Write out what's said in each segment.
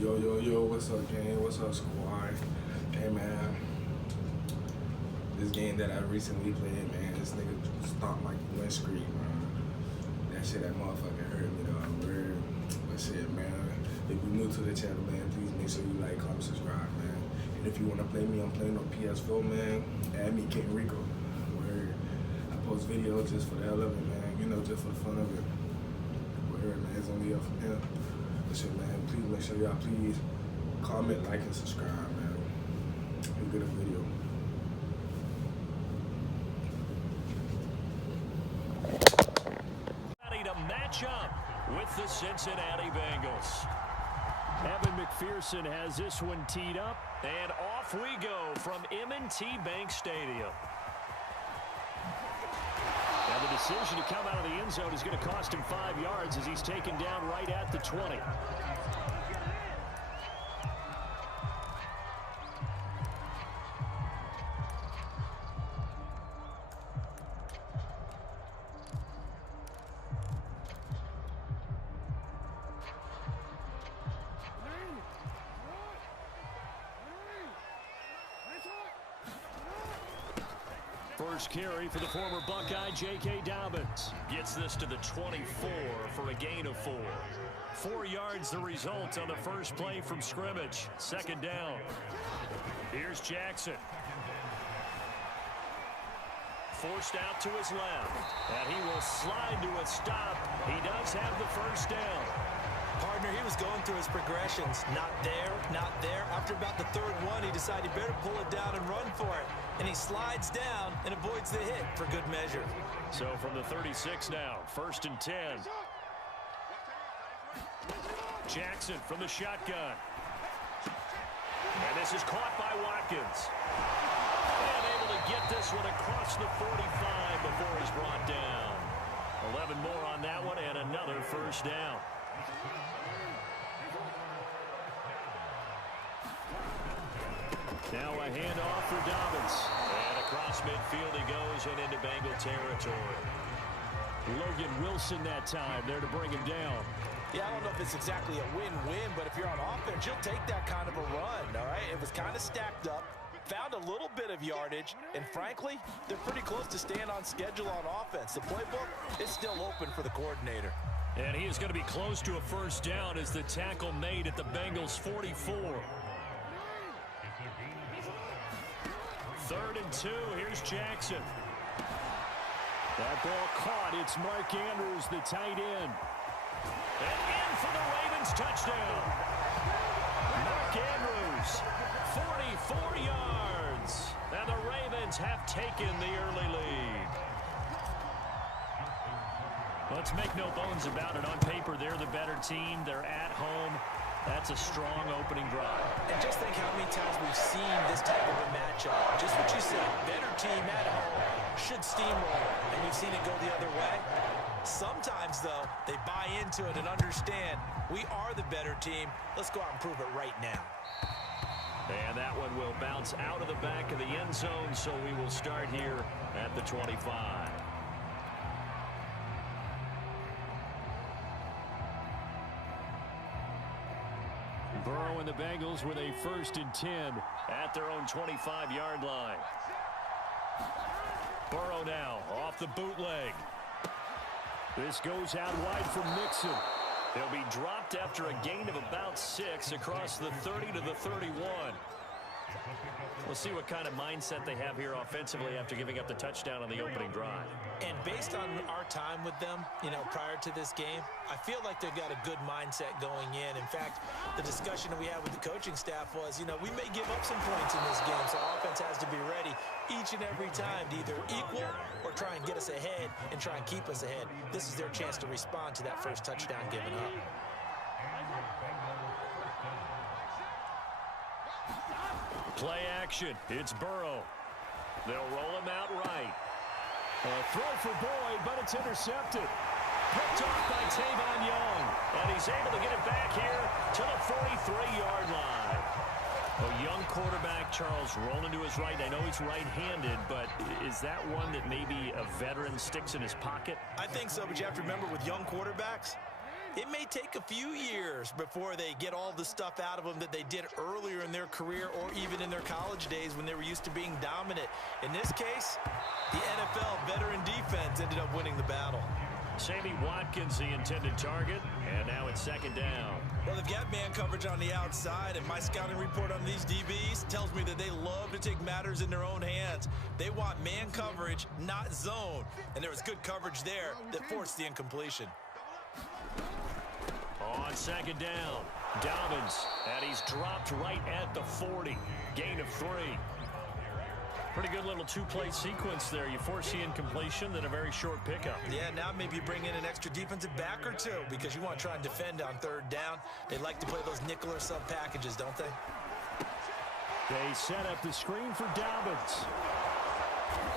Yo, what's up, gang? What's up, squad? Hey, man. This game that I recently played, man, this nigga stomped my windscreen, man. That shit, that motherfucker hurt me, though. Word. But shit, man, if you're new to the channel, man, please make sure you like, comment, subscribe, man. And if you want to play me, I'm playing on PS4, man. Add me, King Rico. Word. I post videos just for the hell of it, man. You know, just for the fun of it. Word, man. It's only up from here. But shit, man, please make sure y'all please comment, like, and subscribe, man. And get a video. To match up with the Cincinnati Bengals. Evan McPherson has this one teed up, and off we go from M&T Bank Stadium. And the decision to come out of the end zone is going to cost him 5 yards as he's taken down right at the 20. First carry for the former Buckeye, J.K. Dobbins. Gets this to the 24 for a gain of 4. 4 yards the result on the first play from scrimmage. Second down. Here's Jackson. Forced out to his left. And he will slide to a stop. He does have the first down. Partner, he was going through his progressions. Not there, not there. After about the third one, he decided he better pull it down and run for it. And he slides down and avoids the hit for good measure. So from the 36 now, 1st and 10. Jackson from the shotgun. And this is caught by Watkins. And able to get this one across the 45 before he's brought down. 11 more on that one and another first down. Now a handoff for Dobbins. And across midfield he goes and into Bengal territory. Logan Wilson that time there to bring him down. Yeah, I don't know if it's exactly a win-win, but if you're on offense, you'll take that kind of a run, all right? It was kind of stacked up, found a little bit of yardage, and frankly, they're pretty close to staying on schedule on offense. The playbook is still open for the coordinator. And he is going to be close to a first down as the tackle made at the Bengals' 44. 3rd and 2. Here's Jackson. That ball caught. It's Mark Andrews, the tight end. And in for the Ravens touchdown. Mark Andrews, 44 yards. And the Ravens have taken the early lead. Let's make no bones about it. On paper, they're the better team. They're at home. That's a strong opening drive. And just think how many times we've seen this type of a matchup. Just what you said, better team at home should steamroll, and we've seen it go the other way. Sometimes, though, they buy into it and understand we are the better team. Let's go out and prove it right now. And that one will bounce out of the back of the end zone, so we will start here at the 25. Burrow and the Bengals with a 1st and 10 at their own 25-yard line. Burrow now off the bootleg. This goes out wide from Mixon. They'll be dropped after a gain of about 6 across the 30 to the 31. We'll see what kind of mindset they have here offensively after giving up the touchdown on the opening drive. And based on our time with them, prior to this game, I feel like they've got a good mindset going in. In fact, the discussion that we had with the coaching staff was, we may give up some points in this game, so offense has to be ready each and every time to either equal or try and get us ahead and try and keep us ahead. This is their chance to respond to that first touchdown given up. Play action. It's Burrow. They'll roll him out right. A throw for Boyd, but it's intercepted. Picked off by Tavon Young. And he's able to get it back here to the 43-yard line. A young quarterback, Charles, rolling to his right. I know he's right-handed, but is that one that maybe a veteran sticks in his pocket? I think so, but you have to remember with young quarterbacks, it may take a few years before they get all the stuff out of them that they did earlier in their career or even in their college days when they were used to being dominant. In this case, the NFL veteran defense ended up winning the battle. Sammy Watkins, the intended target, and now it's second down. Well, they've got man coverage on the outside, and my scouting report on these DBs tells me that they love to take matters in their own hands. They want man coverage, not zone, and there was good coverage there that forced the incompletion. On second down, Dobbins, and he's dropped right at the 40. Gain of 3. Pretty good little two-play sequence there. You force the incompletion, then a very short pickup. Yeah, now maybe you bring in an extra defensive back or two because you want to try and defend on third down. They like to play those nickel or sub packages, don't they? They set up the screen for Dobbins.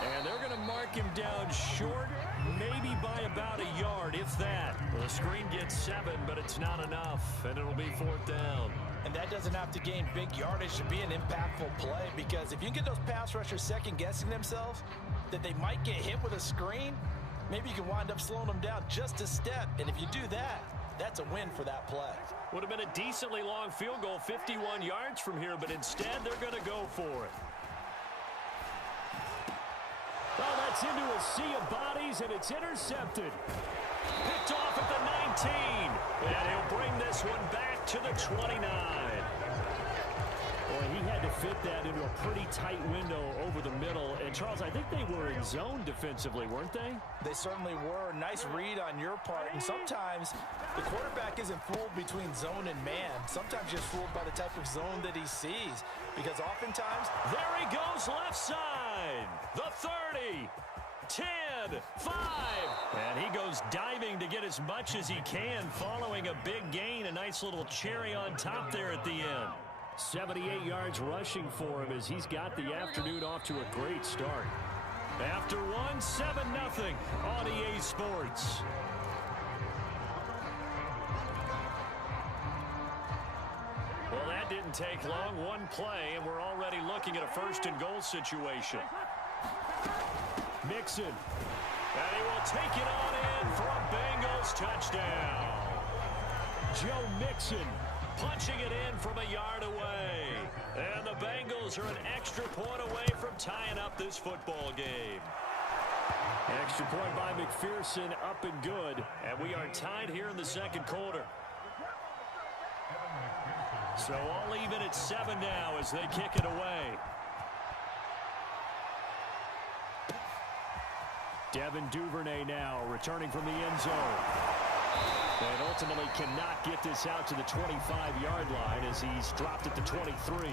And they're going to mark him down short, maybe by about a yard, if that. Well, the screen gets 7, but it's not enough, and it'll be 4th down. And that doesn't have to gain big yardage to be an impactful play, because if you can get those pass rushers second-guessing themselves that they might get hit with a screen, maybe you can wind up slowing them down just a step. And if you do that, that's a win for that play. Would have been a decently long field goal, 51 yards from here, but instead they're going to go for it. Oh, that's into a sea of bodies, and it's intercepted. Picked off at the 19. And he'll bring this one back to the 29. Boy, he had to fit that into a pretty tight window over the middle. And, Charles, I think they were in zone defensively, weren't they? They certainly were. Nice read on your part. And sometimes the quarterback isn't fooled between zone and man. Sometimes just fooled by the type of zone that he sees. Because oftentimes, there he goes left side. The 30. 10, 5, and he goes diving to get as much as he can following a big gain. A nice little cherry on top there at the end. 78 yards rushing for him as he's got the afternoon off to a great start. After one, 7-0 on EA Sports. Well, that didn't take long. One play, and we're already looking at a 1st and goal situation. Mixon, and he will take it on in for a Bengals touchdown. Joe Mixon punching it in from a yard away. And the Bengals are an extra point away from tying up this football game. Extra point by McPherson, up and good. And we are tied here in the second quarter. So all even at 7 now as they kick it away. Devin Duvernay now returning from the end zone. And ultimately cannot get this out to the 25-yard line as he's dropped at the 23.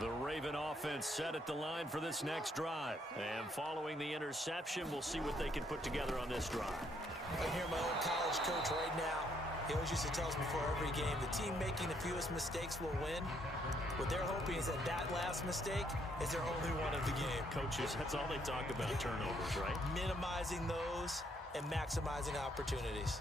The Raven offense set at the line for this next drive. And following the interception, we'll see what they can put together on this drive. I hear my old college coach right now. He always used to tell us before every game, the team making the fewest mistakes will win. What they're hoping is that that last mistake is their only one of the game. Coaches, that's all they talk about, turnovers, right? Minimizing those and maximizing opportunities.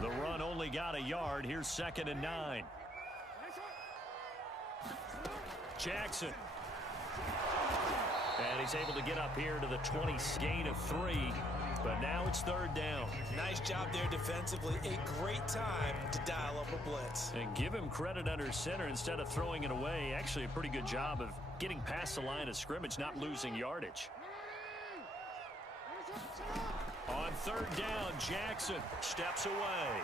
The run only got a yard. Here's 2nd and 9. Jackson. And he's able to get up here to the 20, gain of 3. But now it's 3rd down. Nice job there defensively. A great time to dial up a blitz. And give him credit under center instead of throwing it away. Actually a pretty good job of getting past the line of scrimmage, not losing yardage. On 3rd down, Jackson steps away.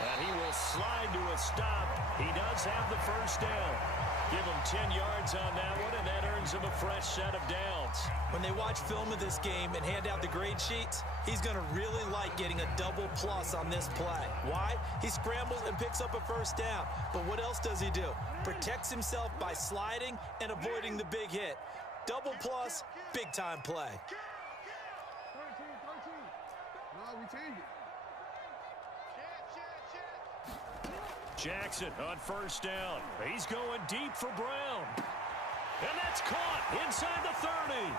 And he will slide to a stop. He does have the 1st down. Give him 10 yards on that one, and that earns him a fresh set of downs. When they watch film of this game and hand out the grade sheets, he's going to really like getting a double plus on this play. Why? He scrambles and picks up a 1st down. But what else does he do? Protects himself by sliding and avoiding the big hit. Double plus, big-time play. 13. No, we changed it. Jackson on 1st down. He's going deep for Brown. And that's caught inside the 30. And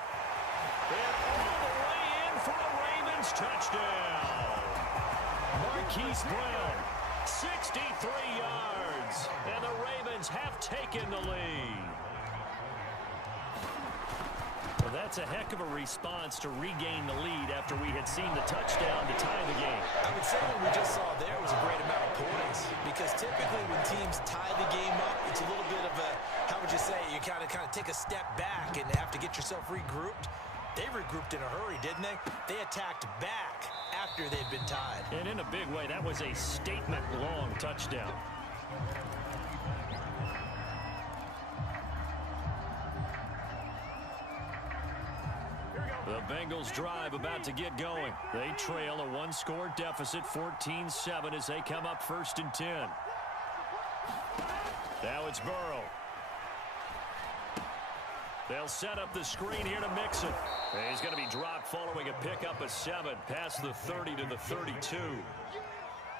all the way in for a Ravens touchdown. Marquise Brown 63 yards. And the Ravens have taken the lead. Well, that's a heck of a response to regain the lead after we had seen the touchdown to tie the game. I would say what we just saw there was a great amount of points, because typically when teams tie the game up, it's a little bit of a, how would you say, you kind of take a step back and have to get yourself regrouped. They regrouped in a hurry, didn't they? They attacked back after they'd been tied. And in a big way, that was a statement-long touchdown. The Bengals drive about to get going. They trail a one-score deficit, 14-7, as they come up 1st and 10. Now it's Burrow. They'll set up the screen here to Mixon. He's going to be dropped following a pickup of 7 past the 30 to the 32.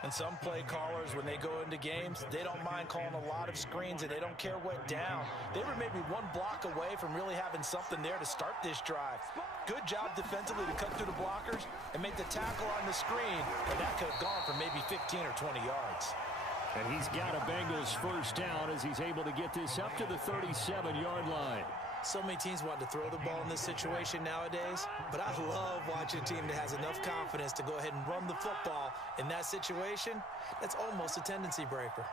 And some play callers, when they go into games, they don't mind calling a lot of screens, and they don't care what down. They were maybe one block away from really having something there to start this drive. Good job defensively to cut through the blockers and make the tackle on the screen, and that could have gone for maybe 15 or 20 yards. And he's got a Bengals first down as he's able to get this up to the 37-yard line. So many teams want to throw the ball in this situation nowadays, but I love watching a team that has enough confidence to go ahead and run the football. In that situation, that's almost a tendency breaker.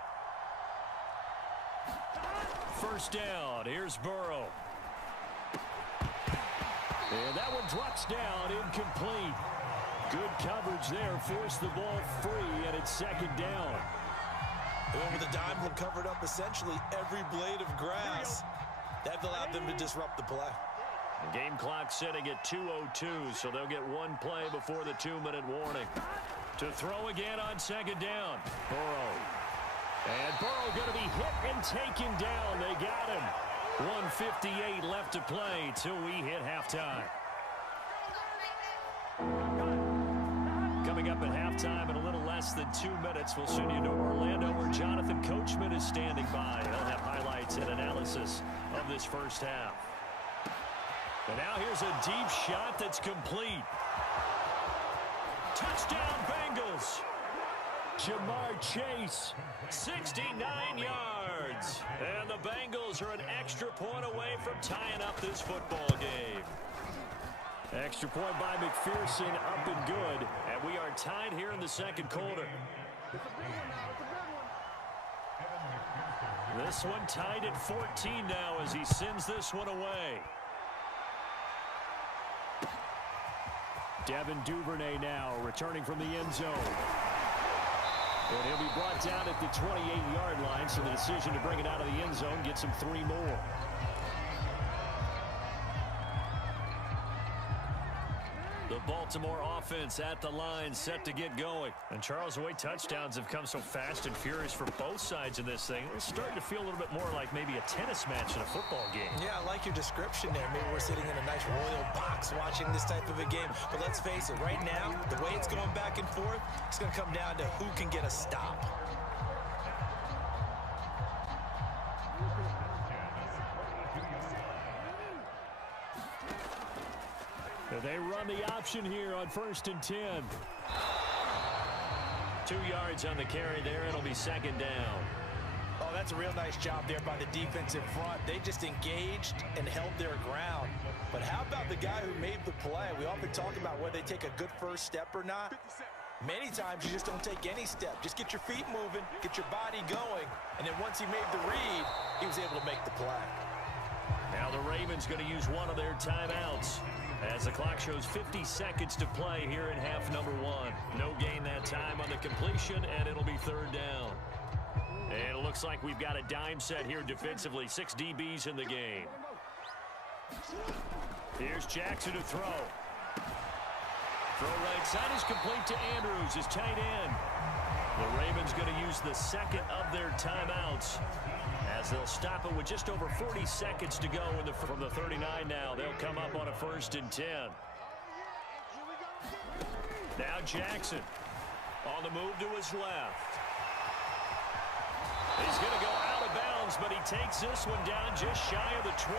First down, here's Burrow. And that one drops down, incomplete. Good coverage there, forced the ball free, and it's 2nd down. They went with a dime and covered up essentially every blade of grass. That allowed them to disrupt the play. The game clock sitting at 2:02, so they'll get one play before the 2-minute warning. To throw again on 2nd down. Burrow. And Burrow going to be hit and taken down. They got him. 1:58 left to play till we hit halftime. Coming up at halftime in a little less than 2 minutes, we'll send you to Orlando, where Jonathan Coachman is standing by. He'll have highlights and analysis of this first half. And now here's a deep shot that's complete. Touchdown, Bengals. Jamar Chase, 69 yards. And the Bengals are an extra point away from tying up this football game. Extra point by McPherson, up and good. And we are tied here in the 2nd quarter. This one tied at 14 now as he sends this one away. Devin Duvernay now returning from the end zone. And he'll be brought down at the 28-yard line, so the decision to bring it out of the end zone gets him 3 more. The Baltimore offense at the line, set to get going. And Charles, the way touchdowns have come so fast and furious for both sides in this thing, it's starting to feel a little bit more like maybe a tennis match in a football game. Yeah, I like your description there. Maybe we're sitting in a nice royal box watching this type of a game. But let's face it, right now, the way it's going back and forth, it's going to come down to who can get a stop. They run the option here on 1st and 10. 2 yards on the carry there. It'll be 2nd down. Oh, that's a real nice job there by the defensive front. They just engaged and held their ground. But how about the guy who made the play? We often talk about whether they take a good first step or not. Many times you just don't take any step. Just get your feet moving, get your body going, and then once he made the read, he was able to make the play. Now the Ravens going to use one of their timeouts as the clock shows 50 seconds to play here in half number 1. No gain that time on the completion, and it'll be 3rd down. And it looks like we've got a dime set here defensively. 6 DBs in the game. Here's Jackson to throw. Throw right side is complete to Andrews, his tight end. The Ravens going to use the 2nd of their timeouts as they'll stop it with just over 40 seconds to go from the 39 now. They'll come up on a 1st and 10. Now Jackson on the move to his left. He's going to go out of bounds goes, but he takes this one down just shy of the 20.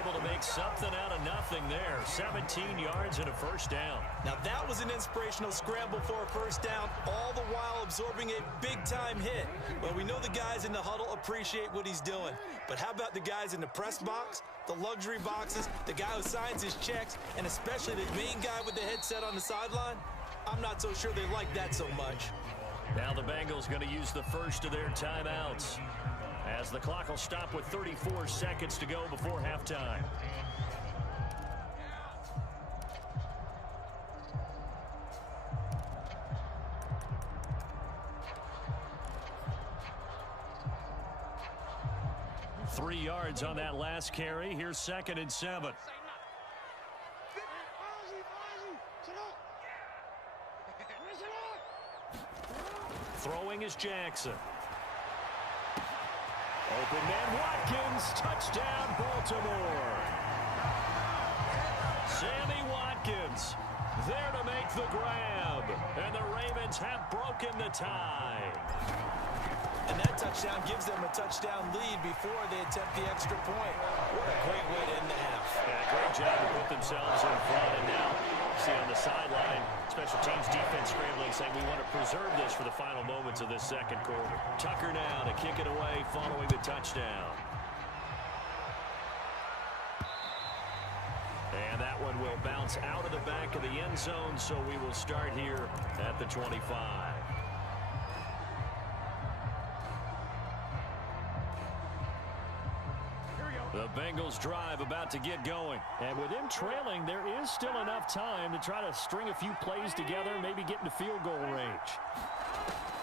Able to make something out of nothing there. 17 yards and a first down. Now that was an inspirational scramble for a first down, all the while absorbing a big-time hit. Well, we know the guys in the huddle appreciate what he's doing. But how about the guys in the press box, the luxury boxes, the guy who signs his checks, and especially the main guy with the headset on the sideline? I'm not so sure they like that so much. Now the Bengals going to use the first of their timeouts, as the clock will stop with 34 seconds to go before halftime. Three yards on that last carry. Here's 2nd and 7. Throwing is Jackson. Open man Watkins. Touchdown Baltimore. Sammy Watkins there to make the grab. And the Ravens have broken the tie. And that touchdown gives them a touchdown lead before they attempt the extra point. What a great way to end the half. Yeah, great job to put themselves in front. And now, see on the sideline, special teams defense scrambling, saying we want to preserve this for the final moments of this second quarter. Tucker now to kick it away following the touchdown. And that one will bounce out of the back of the end zone, so we will start here at the 25. The Bengals drive about to get going. And with them trailing, there is still enough time to try to string a few plays together, maybe get into field goal range.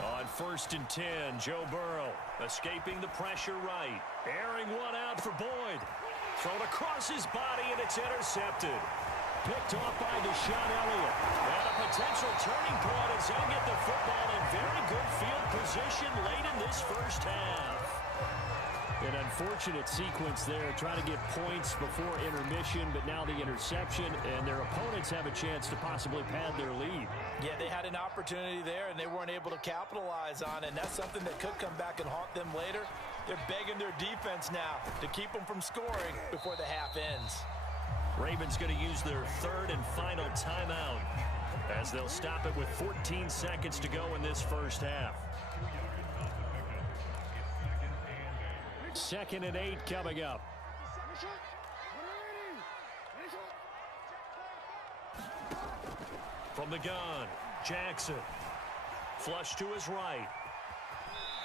On 1st and 10, Joe Burrow escaping the pressure right. Airing one out for Boyd. Thrown across his body, and it's intercepted. Picked off by Deshaun Elliott. And a potential turning point as they'll get the football in very good field position late in this first half. An unfortunate sequence there, trying to get points before intermission, but now the interception, and their opponents have a chance to possibly pad their lead. Yeah, they had an opportunity there, and they weren't able to capitalize on it, and that's something that could come back and haunt them later. They're begging their defense now to keep them from scoring before the half ends. Ravens going to use their 3rd and final timeout, as they'll stop it with 14 seconds to go in this first half. 2nd and 8 coming up. From the gun, Jackson. Flush to his right.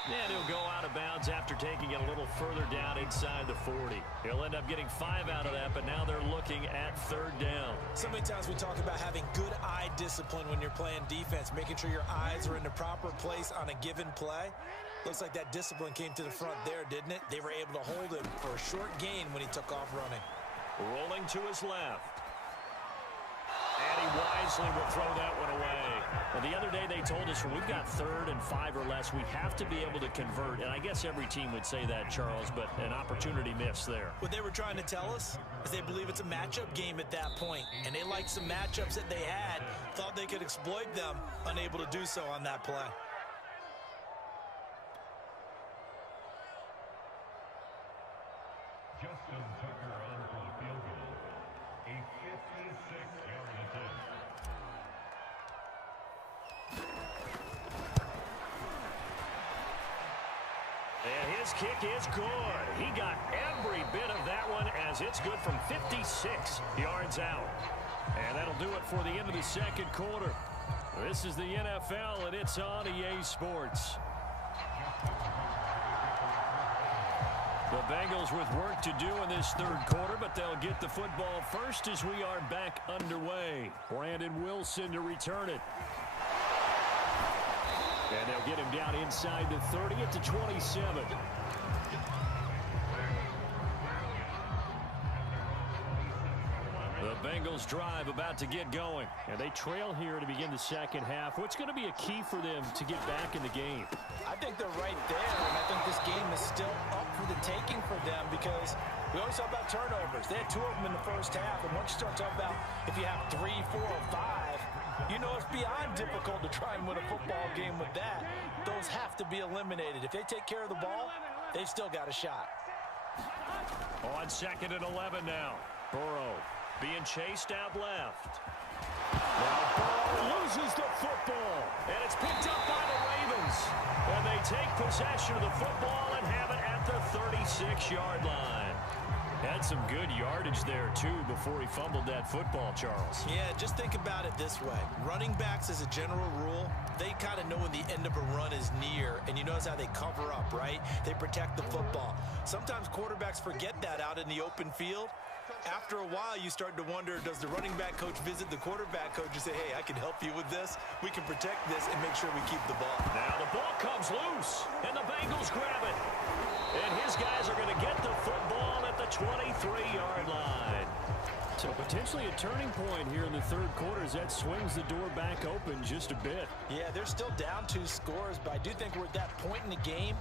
And he'll go out of bounds after taking it a little further down inside the 40. He'll end up getting 5 out of that, but now they're looking at 3rd down. So many times we talk about having good eye discipline when you're playing defense, making sure your eyes are in the proper place on a given play. Looks like that discipline came to the front there, didn't it? They were able to hold him for a short gain when he took off running. Rolling to his left. And he wisely will throw that one away. Well, the other day they told us when we've got 3rd and 5 or less, we have to be able to convert. And I guess every team would say that, Charles, but an opportunity missed there. What they were trying to tell us is they believe it's a matchup game at that point. And they liked some matchups that they had, thought they could exploit them, unable to do so on that play. Justin Tucker on for the field goal. A 56-yard attempt. And his kick is good. He got every bit of that one as it's good from 56 yards out. And that'll do it for the end of the second quarter. This is the NFL, and it's on EA Sports. The Bengals with work to do in this 3rd quarter, but they'll get the football first as we are back underway. Brandon Wilson to return it. And they'll get him down inside the 30 at the 27. The Bengals drive about to get going. And they trail here to begin the second half. What's going to be a key for them to get back in the game? I think they're right there, and I think this game is still up for the taking for them because we always talk about turnovers. They had 2 of them in the first half, and once you start talking about if you have 3, 4, or 5, you know it's beyond difficult to try and win a football game with that. Those have to be eliminated. If they take care of the ball, they've still got a shot. On 2nd and 11 now. Burrow being chased out left. Now Burrow loses the football, and it's picked up by the Ravens. And they take possession of the football and have it at the 36-yard line. Had some good yardage there, too, before he fumbled that football, Charles. Yeah, just think about it this way. Running backs, as a general rule, they kind of know when the end of a run is near, and you notice how they cover up, right? They protect the football. Sometimes quarterbacks forget that out in the open field. After a while, you start to wonder, does the running back coach visit the quarterback coach and say, hey, I can help you with this. We can protect this and make sure we keep the ball. Now the ball comes loose, and the Bengals grab it. And his guys are going to get the football at the 23-yard line. So potentially a turning point here in the third quarter as that swings the door back open just a bit. Yeah, they're still down 2 scores, but I do think we're at that point in the game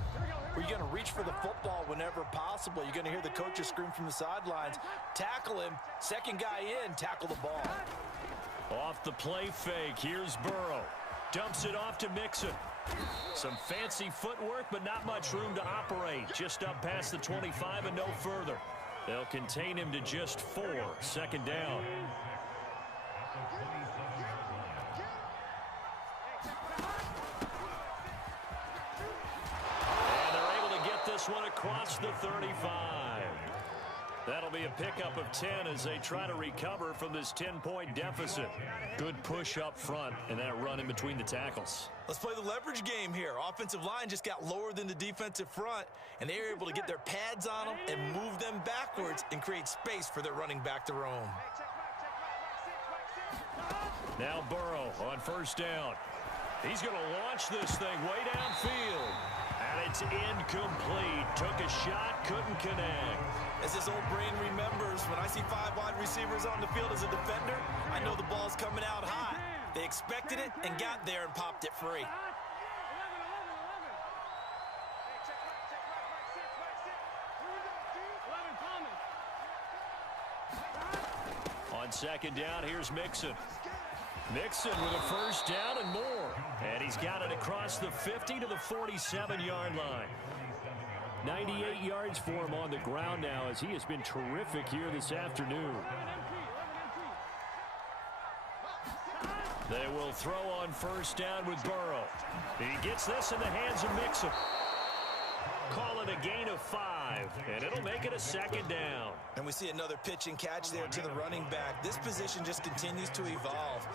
where you're going to reach for the football whenever possible. You're going to hear the coaches scream from the sidelines, tackle him, second guy in, tackle the ball. Off the play fake, here's Burrow. Dumps it off to Mixon. Some fancy footwork, but not much room to operate. Just up past the 25 and no further. They'll contain him to just 4. 2nd down. And they're able to get this one across the 35. That'll be a pickup of 10 as they try to recover from this 10-point deficit. Good push up front and that run in between the tackles. Let's play the leverage game here. Offensive line just got lower than the defensive front, and they were able to get their pads on them and move them backwards and create space for their running back to roam. Now Burrow on 1st down. He's going to launch this thing way downfield. And it's incomplete. Took a shot, couldn't connect. As this old brain remembers, when I see 5 wide receivers on the field as a defender, I know the ball's coming out hot. They expected it and got there and popped it free. On 2nd down, here's Mixon. Mixon with a 1st down and more. And he's got it across the 50 to the 47-yard line. 98 yards for him on the ground now as he has been terrific here this afternoon. They will throw on 1st down with Burrow. He gets this in the hands of Mixon. Call it a gain of 5, and it'll make it a 2nd down. And we see another pitch and catch there to the running back. This position just continues to evolve.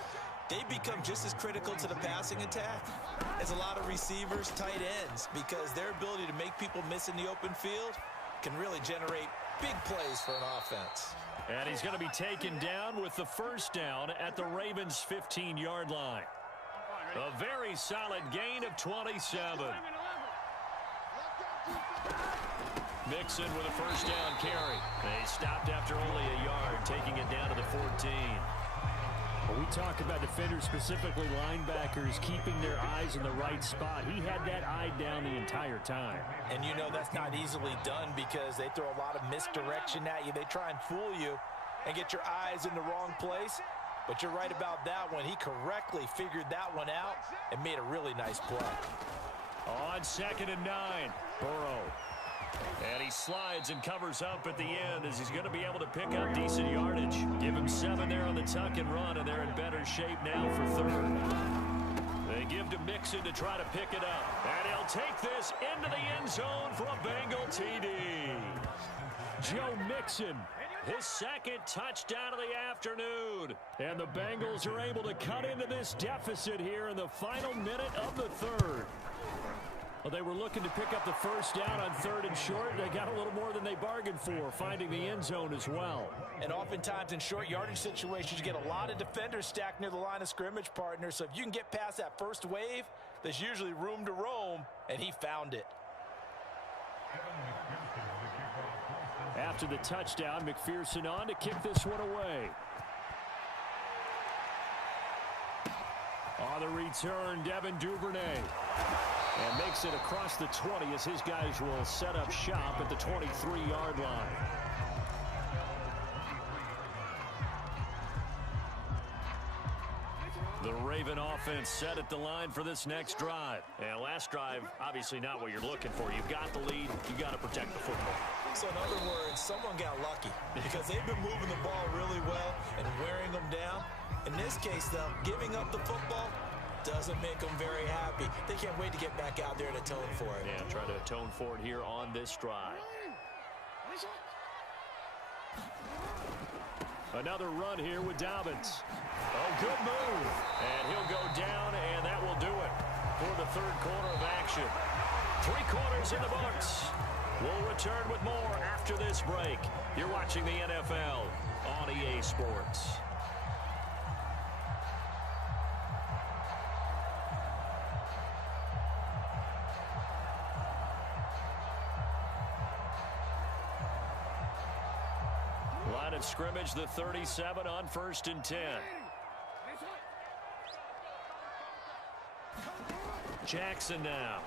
They become just as critical to the passing attack as a lot of receivers, tight ends, because their ability to make people miss in the open field can really generate big plays for an offense. And he's going to be taken down with the 1st down at the Ravens' 15-yard line. A very solid gain of 27. Mixon with a 1st down carry. They stopped after only a yard, taking it down to the 14. When we talk about defenders, specifically linebackers, keeping their eyes in the right spot, he had that eye down the entire time. And you know that's not easily done because they throw a lot of misdirection at you. They try and fool you and get your eyes in the wrong place. But you're right about that one. He correctly figured that one out and made a really nice play. On 2nd and 9, Burrow. And he slides and covers up at the end as he's going to be able to pick up decent yardage. Give him 7 there on the tuck and run, and they're in better shape now for 3rd. They give to Mixon to try to pick it up. And he'll take this into the end zone for a Bengal TD. Joe Mixon, his 2nd touchdown of the afternoon. And the Bengals are able to cut into this deficit here in the final minute of the 3rd. Well, they were looking to pick up the 1st down on 3rd and short. They got a little more than they bargained for, finding the end zone as well. And oftentimes in short yardage situations, you get a lot of defenders stacked near the line of scrimmage, partner. So if you can get past that first wave, there's usually room to roam, and he found it. After the touchdown, McPherson on to kick this one away. On the return, Devin Duvernay. And makes it across the 20 as his guys will set up shop at the 23-yard line. The Raven offense set at the line for this next drive. And last drive, obviously not what you're looking for. You've got the lead. You've got to protect the football. So in other words, someone got lucky because they've been moving the ball really well and wearing them down. In this case, though, giving up the football doesn't make them very happy. They can't wait to get back out there and atone for it. Yeah, try to atone for it here on this drive. Another run here with Dobbins. Oh, good move. And he'll go down, and that will do it for the third quarter of action. 3 quarters in the books. We'll return with more after this break. You're watching the NFL on EA Sports. Line of scrimmage, the 37 on 1st and 10. Jackson now.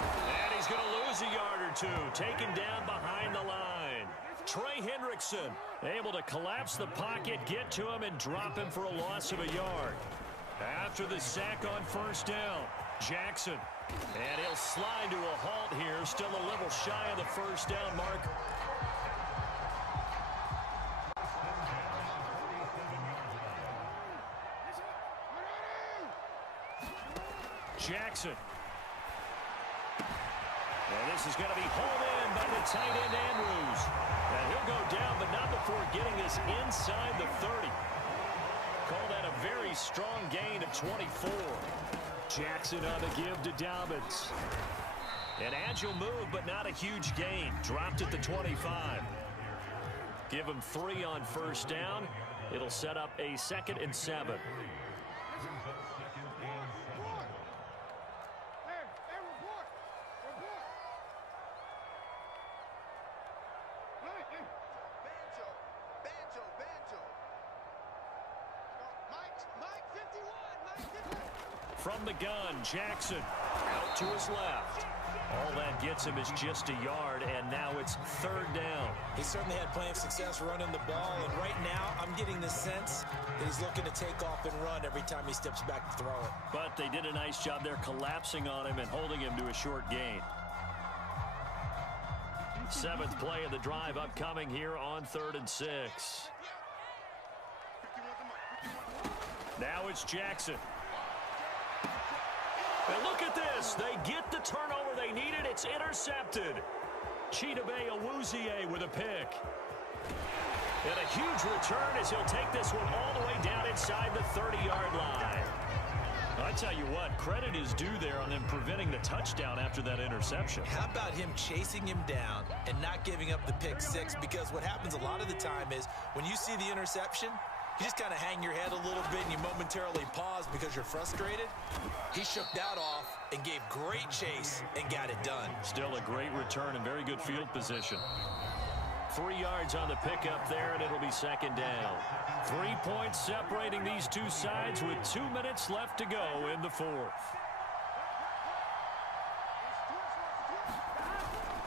And he's going to lose a yard or two. Taken down behind the line. Trey Hendrickson able to collapse the pocket, get to him, and drop him for a loss of a yard. After the sack on 1st down, Jackson. And he'll slide to a halt here. Still a little shy of the 1st down mark. Jackson. And this is going to be hauled in by the tight end Andrews. And he'll go down, but not before getting this inside the 30. Call that a very strong gain of 24. Jackson on the give to Dobbins. An agile move, but not a huge gain. Dropped at the 25. Give him 3 on 1st down. It'll set up a 2nd and 7. From the gun, Jackson out to his left. All that gets him is just a yard, and now it's 3rd down. He certainly had plenty of success running the ball, and right now I'm getting the sense that he's looking to take off and run every time he steps back to throw it. But they did a nice job there collapsing on him and holding him to a short gain. 7th play of the drive upcoming here on 3rd and 6. Now it's Jackson. And look at this. They get the turnover they needed. It's intercepted. Chidobe Awuzie with a pick. And a huge return as he'll take this one all the way down inside the 30-yard line. I tell you what, credit is due there on them preventing the touchdown after that interception. How about him chasing him down and not giving up the pick 6? Because what happens a lot of the time is when you see the interception, you just kind of hang your head a little bit and you momentarily pause because you're frustrated. He shook that off and gave great chase and got it done. Still a great return and very good field position. 3 yards on the pickup there, and it'll be 2nd down. 3 points separating these two sides with 2 minutes left to go in the 4th.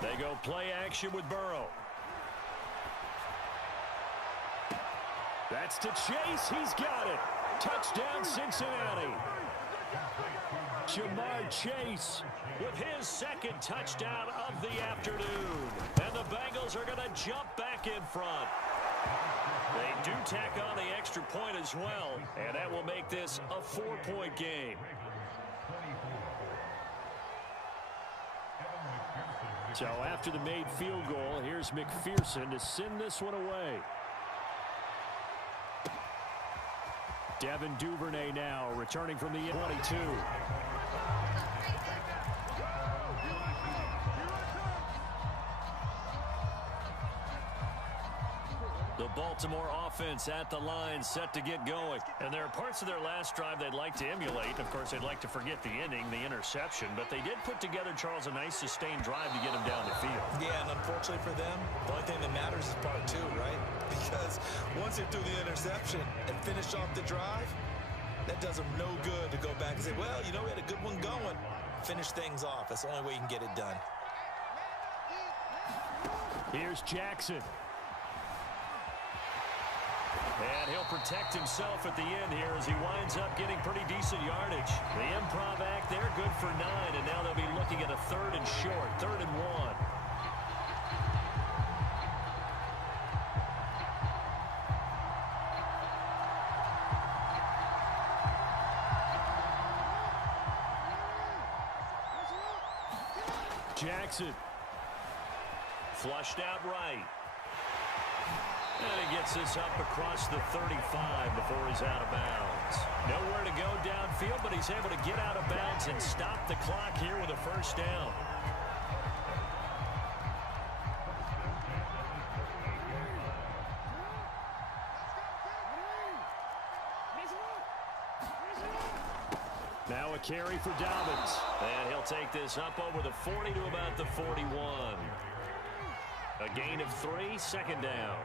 They go play action with Burrow. That's to Chase. He's got it. Touchdown, Cincinnati. Jamar Chase with his 2nd touchdown of the afternoon. And the Bengals are going to jump back in front. They do tack on the extra point as well, and that will make this a 4-point game. So after the made field goal, here's McPherson to send this one away. Devin Duvernay now returning from the 22. The Baltimore offense at the line set to get going. And there are parts of their last drive they'd like to emulate. Of course, they'd like to forget the ending, the interception. But they did put together, Charles, a nice sustained drive to get them down the field. Yeah, and unfortunately for them, the only thing that matters is part 2, right? Because once they threw the interception and finished off the drive, that does them no good to go back and say, well, you know, we had a good one going. Finish things off. That's the only way you can get it done. Here's Jackson. And he'll protect himself at the end here as he winds up getting pretty decent yardage. The improv act there, good for 9, and now they'll be looking at a 3rd and short, 3rd and 1. Jackson. Flushed out right. And he gets this up across the 35 before he's out of bounds. Nowhere to go downfield, but he's able to get out of bounds and stop the clock here with a 1st down. Now a carry for Dobbins. And he'll take this up over the 40 to about the 41. A gain of 3, 2nd down.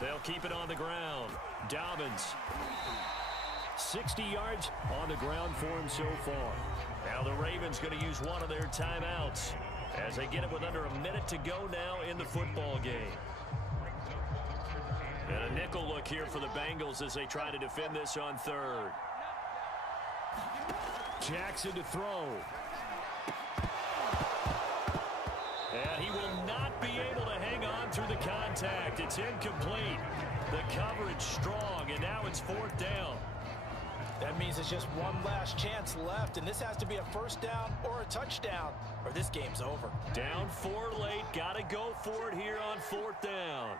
They'll keep it on the ground. Dobbins. 60 yards on the ground for him so far. Now the Ravens going to use one of their timeouts as they get it with under a minute to go now in the football game. And a nickel look here for the Bengals as they try to defend this on 3rd. Jackson to throw. And he will not be able to hang on through the contact. It's incomplete. The coverage strong, and now it's 4th down. That means it's just one last chance left, and this has to be a 1st down or a touchdown, or this game's over. Down 4 late. Got to go for it here on 4th down.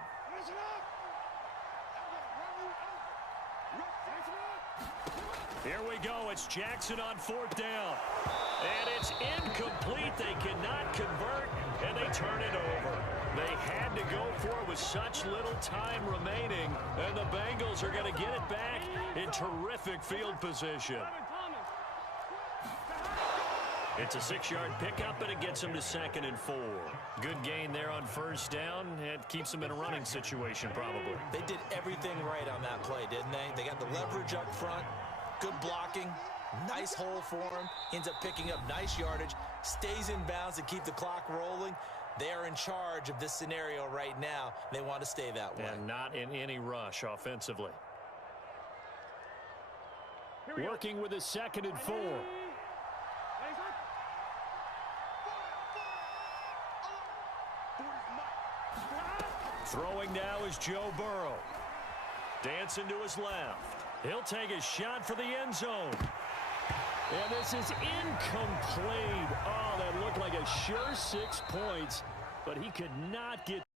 Here we go. It's Jackson on 4th down. And it's incomplete. They cannot convert, and they turn it over. They had to go for it with such little time remaining, and the Bengals are going to get it back in terrific field position. It's a 6-yard pickup, and it gets them to 2nd and 4. Good gain there on 1st down. It keeps them in a running situation, probably. They did everything right on that play, didn't they? They got the leverage up front, good blocking, nice hole for him, ends up picking up nice yardage, stays in bounds to keep the clock rolling. They are in charge of this scenario right now. They want to stay that way. And not in any rush offensively. Working with a 2nd and 4. Throwing now is Joe Burrow. Dancing to his left. He'll take a shot for the end zone. And this is incomplete. Oh, that looked like a sure 6 points, but he could not get